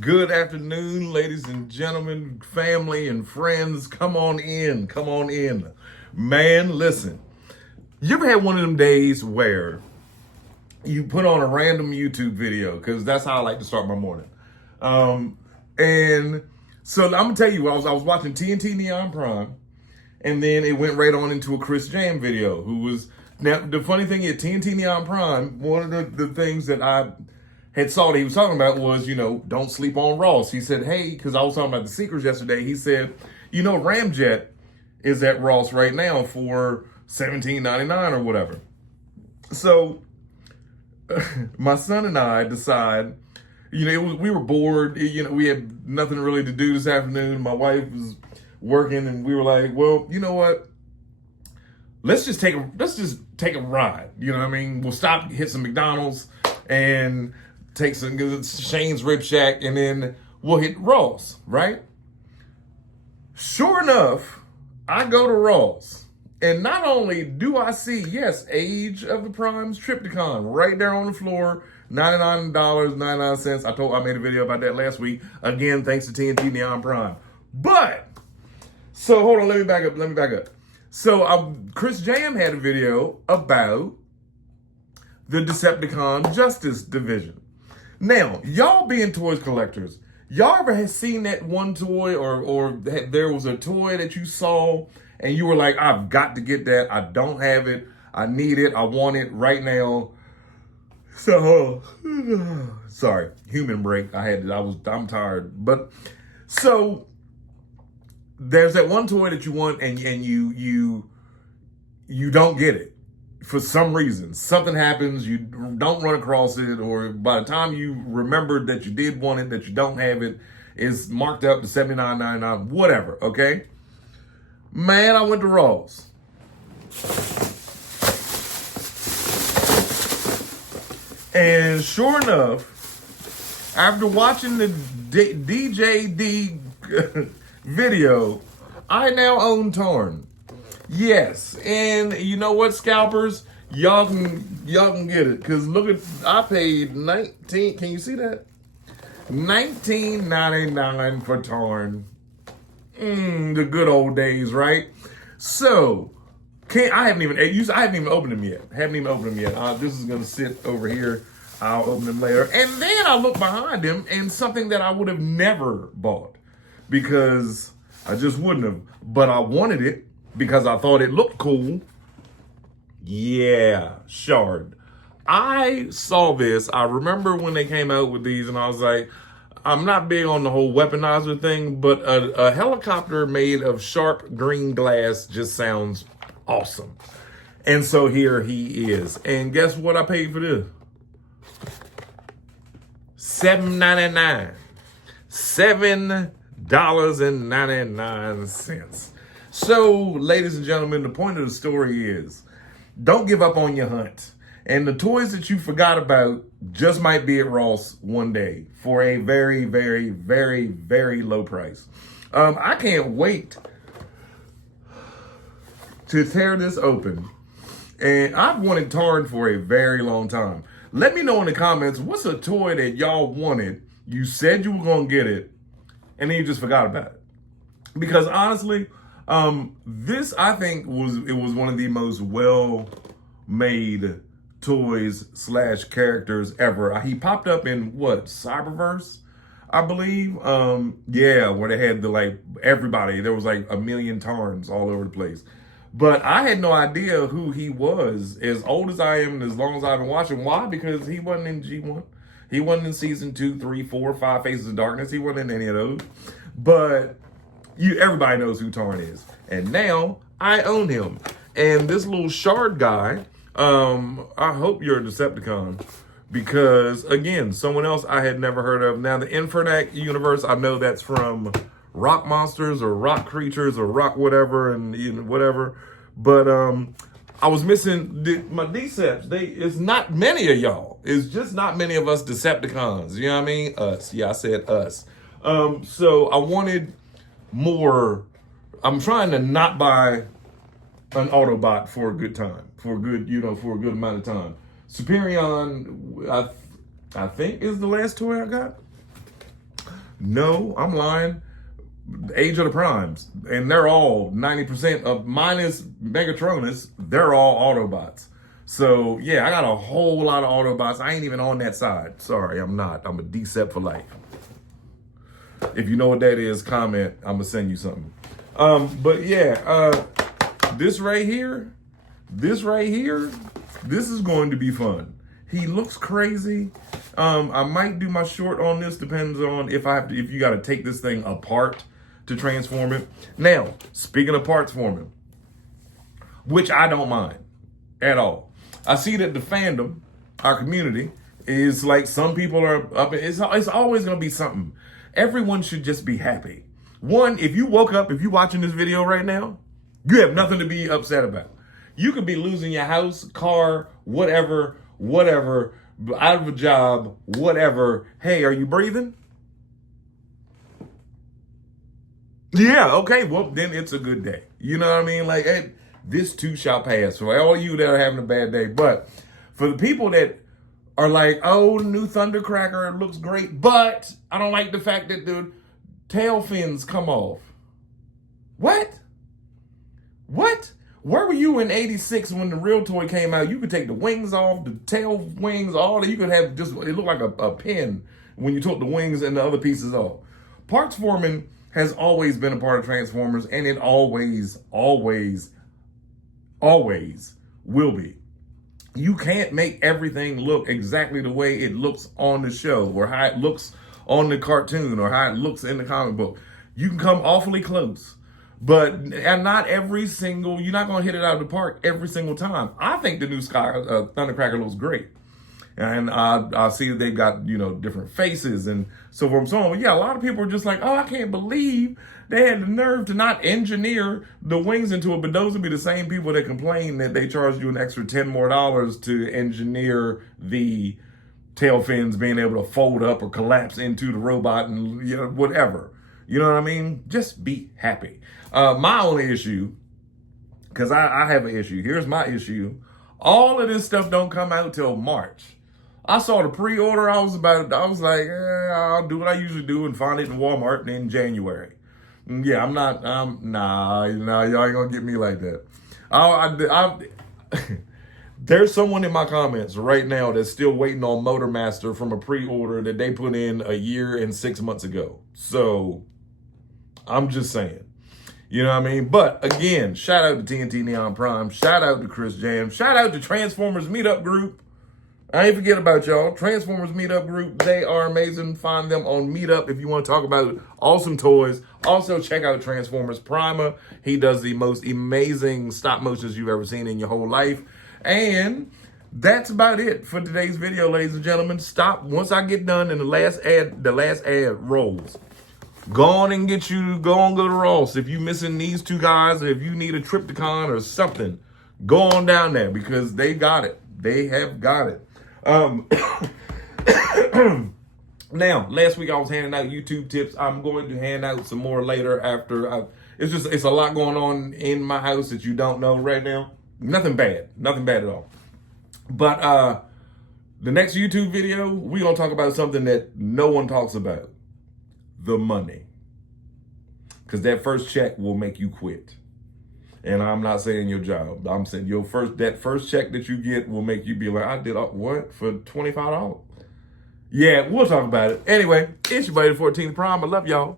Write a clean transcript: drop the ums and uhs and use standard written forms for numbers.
Good afternoon, ladies and gentlemen, family and friends. Come on in. Come on in. Man, listen. You ever had one of them days where you put on a random YouTube video? Because that's how I like to start my morning. And so I'm going to tell you, I was watching TNT Neon Prime, and then it went right on into a Chris Jam video, who was... Now, the funny thing is, TNT Neon Prime, one of the things that I had saw that he was talking about was, don't sleep on Ross. He said, hey, because I was talking about the secrets yesterday, he said, Ramjet is at Ross right now for $17.99 or whatever. So my son and I decide, we were bored, we had nothing really to do this afternoon. My wife was working and we were like, well, you know what? Let's just take a ride. You know what I mean? We'll stop, hit some McDonald's and take some Shane's Rib Shack, and then we'll hit Ross, right? Sure enough, I go to Ross, and not only do I see, yes, Age of the Primes Triptychon right there on the floor, $99.99. I made a video about that last week. Again, thanks to TNT Neon Prime. But, so hold on, let me back up. So Chris Jam had a video about the Decepticon Justice Division. Now, y'all being toys collectors, y'all ever have seen that one toy or there was a toy that you saw and you were like, I've got to get that. I don't have it. I need it. I want it right now. So, sorry, human break. I'm tired. But so there's that one toy that you want and you don't get it. For some reason, something happens, you don't run across it, or by the time you remember that you did want it, that you don't have it, it's marked up to $79.99, whatever, okay? Man, I went to Ross. And sure enough, after watching the DJD video, I now own TARN. Yes, and you know what, scalpers? Y'all can get it. Cause look at, I paid $19. Can you see that? $19.99 for TARN. The good old days, right? So, I haven't even opened them yet. This is gonna sit over here. I'll open them later, and then I look behind him, and something that I would have never bought because I just wouldn't have. But I wanted it because I thought it looked cool. Yeah, SHARD. I saw this. I remember when they came out with these and I was like, I'm not big on the whole weaponizer thing, but a helicopter made of sharp green glass just sounds awesome. And so here he is. And guess what I paid for this? $7.99. $7.99. So, ladies and gentlemen, the point of the story is, don't give up on your hunt. And the toys that you forgot about just might be at Ross one day for a very, very, very, very low price. I can't wait to tear this open. And I've wanted TARN for a very long time. Let me know in the comments, what's a toy that y'all wanted, you said you were going to get it, and then you just forgot about it? Because honestly, this, I think, was one of the most well-made toys / characters ever. He popped up in what, Cyberverse, I believe. Yeah, where they had everybody. There was like a million TARNs all over the place. But I had no idea who he was. As old as I am, and as long as I've been watching. Why? Because he wasn't in G1. He wasn't in season 2, 3, 4, 5 Faces of Darkness. He wasn't in any of those. But everybody knows who TARN is. And now I own him. And this little SHARD guy, I hope you're a Decepticon. Because, again, someone else I had never heard of. Now, the Infernac universe, I know that's from rock monsters or rock creatures or rock whatever and whatever. But I was missing my Deceps. It's not many of y'all. It's just not many of us Decepticons. You know what I mean? Us. Yeah, I said us. So I wanted more. I'm trying to not buy an Autobot for a good time, for a good amount of time. Superion, I think, is the last toy I got. No, I'm lying. Age of the Primes. And they're all 90% of minus Megatronus, they're all Autobots. So yeah, I got a whole lot of Autobots. I ain't even on that side. Sorry, I'm not. I'm a Decept for life. If you know what that is, comment. I'm gonna send you something. But yeah, this right here, this is going to be fun. He looks crazy. I might do my short on this, depends on if you got to take this thing apart to transform it. Now, speaking of parts forming, which I don't mind at all. I see that the fandom, our community, is like some people are up. It's always going to be something. Everyone should just be happy. One, if you woke up, if you're watching this video right now, you have nothing to be upset about. You could be losing your house, car, whatever, out of a job, whatever. Hey, are you breathing? Yeah, okay, well, then it's a good day. You know what I mean? Like, hey, this too shall pass for all you that are having a bad day. But for the people that are like, oh, the new Thundercracker looks great, but I don't like the fact that the tail fins come off. What? Where were you in 86 when the real toy came out? You could take the wings off, the tail wings, all that. You could have just, it looked like a pin when you took the wings and the other pieces off. Parts forming has always been a part of Transformers, and it always will be. You can't make everything look exactly the way it looks on the show or how it looks on the cartoon or how it looks in the comic book. You can come awfully close. But and not every single, you're not going to hit it out of the park every single time. I think the new Thundercracker looks great. And I see that they've got, different faces and so forth and so on. But yeah, a lot of people are just like, oh, I can't believe they had the nerve to not engineer the wings into it. But those would be the same people that complain that they charged you an extra $10 more to engineer the tail fins being able to fold up or collapse into the robot and whatever. You know what I mean? Just be happy. My only issue, because I have an issue. Here's my issue. All of this stuff don't come out till March. I saw the pre-order. I was like, I'll do what I usually do and find it in Walmart in January. Yeah, nah, y'all ain't gonna get me like that. There's someone in my comments right now that's still waiting on Motormaster from a pre-order that they put in a year and 6 months ago. So I'm just saying, you know what I mean? But again, shout out to TNT Neon Prime. Shout out to Chris Jam. Shout out to Transformers Meetup Group. I ain't forget about y'all. Transformers Meetup Group. They are amazing. Find them on Meetup if you want to talk about awesome toys. Also, check out Transformers Prima. He does the most amazing stop motions you've ever seen in your whole life. And that's about it for today's video, ladies and gentlemen. Stop once I get done and the last ad rolls. Go on, go to Ross. If you're missing these two guys, or if you need a Triptychon or something, go on down there because they got it. They have got it. Now, last week I was handing out YouTube tips. I'm going to hand out some more later after. It's a lot going on in my house that you don't know right now. Nothing bad at all. But the next YouTube video, we're going to talk about something that no one talks about. The money. Because that first check will make you quit. And I'm not saying your job. I'm saying that first check that you get will make you be like, I did what? For $25? Yeah, we'll talk about it. Anyway, it's your buddy, the 14th Prime. I love y'all.